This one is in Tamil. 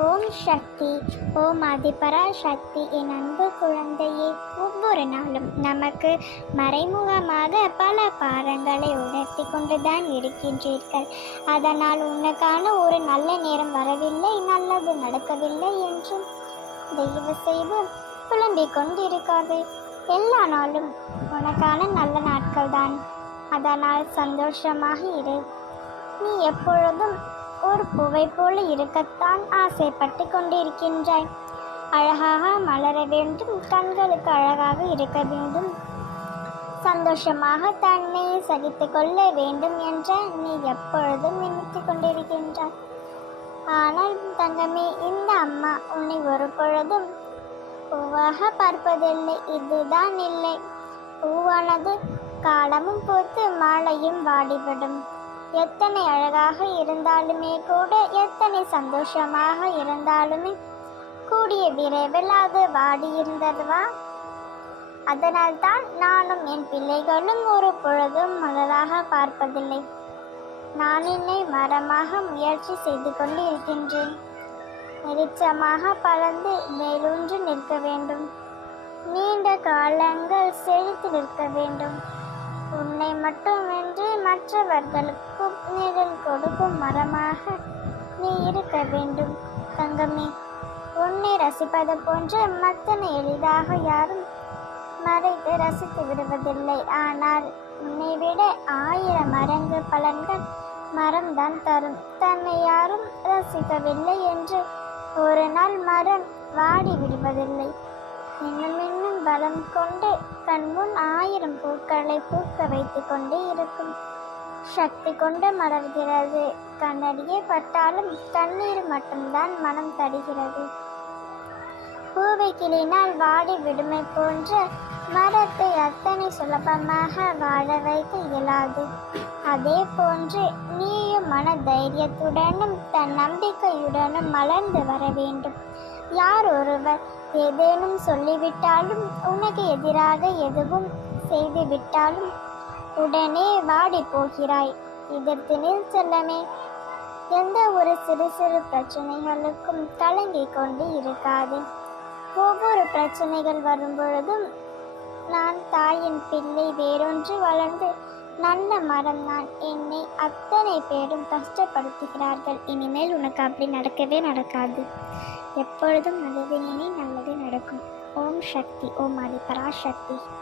ஓம் சக்தி ஓம் அதிபரா சக்தி என் அன்பு குழந்தையே. ஒவ்வொரு நாளும் நமக்கு மறைமுகமாக பல பாடங்களை உணர்த்தி கொண்டுதான் இருக்கின்றீர்கள். அதனால் உனக்கான ஒரு நல்ல நேரம் வரவில்லை நல்லது நடக்கவில்லை என்றும். தயவு செய்து புலம்பிக் கொண்டிருக்காது. எல்லா நாளும் உனக்கான நல்ல நாட்கள் தான் அதனால் சந்தோஷமாக இரு. நீ எப்பொழுதும் ஒரு பூவை போல இருக்கத்தான் ஆசைப்பட்டு கொண்டிருக்கின்றாய். அழகாக மலர வேண்டும் கண்களுக்கு அழகாக இருக்க வேண்டும். சந்தோஷமாக தன்னை சகித்து கொள்ள வேண்டும் என்ற நீ எப்பொழுதும் நினைத்து கொண்டிருக்கின்றாய். ஆனால் தங்கமே இந்த அம்மா உன்னை ஒரு பொழுதும் பூவாக பார்ப்பதில்லை. இதுதான் இல்லை. பூவானது காலமும் பூத்து மாலையும் வாடிவிடும். எத்தனை அழகாக இருந்தாலுமே கூட எத்தனை சந்தோஷமாக இருந்தாலுமே கூடிய விரைவில் அது வாடியிருந்ததுவா? அதனால்தான் நானும் என் பிள்ளைகளும் ஒரு பொழுதும் மலராக பார்ப்பதில்லை. நான் என்னை மரமாக முயற்சி செய்து கொண்டு இருக்கின்றேன் வெளிச்சமாக பறந்து மேலூன்று நிற்க வேண்டும். நீண்ட காலங்கள் செழித்து நிற்க வேண்டும். உன்னை மட்டுமின்றி மற்றவர்களுக்கும் நிழல் கொடுக்கும் மரமாக நீ இருக்க வேண்டும் தங்கமே. உன்னை ரசிப்பது போன்று மத்தனை எளிதாக யாரும் மறைத்து ரசித்து விடுவதில்லை. ஆனால் உன்னை விட ஆயிரம் மரங்கு பலன்கள் மரம்தான் தரும். தன்னை யாரும் ரசிக்கவில்லை என்று ஒரு நாள் மரம் வாடி விடுவதில்லை. இன்னும் பலம் கொண்டு கண்முன் ஆயிரம் பூக்களை பூக்க வைத்து கொண்டே இருக்கும். சக்தி கொண்டு மலர்கிறது. கண்ணடியே பட்டாலும் தண்ணீர் மட்டும்தான் மனம் தடுகிறது. பூவை கிளினால் வாடி விடுமை போன்ற மரத்தை அத்தனை சுலபமாக வாழ வைக்க இயலாது. அதே போன்று நீயும் மன தைரியத்துடனும் தன் நம்பிக்கையுடனும் மலர்ந்து வர வேண்டும். யார் ஒருவர் ஏதேனும் சொல்லிவிட்டாலும் உனக்கு எதிராக எதுவும் செய்துவிட்டாலும் உடனே வாடி போகிறாய். எதிர்த்து நில் செல்லமே எந்த ஒரு சிறு சிறு பிரச்சனைகளுக்கும் கலங்கிக் கொண்டு இருக்காது. ஒவ்வொரு பிரச்சனைகள் வரும்பொழுதும் நான் தாயின் பிள்ளை வேறொன்று வளர்ந்து நல்ல மரம் என்னை அத்தனை பேரும் கஷ்டப்படுத்துகிறார்கள். இனிமேல் உனக்கு அப்படி நடக்கவே நடக்காது. எப்பொழுதும் நல்லது நினை நல்லது நடக்கும். ஓம் சக்தி ஓம் ஆதி பராசக்தி.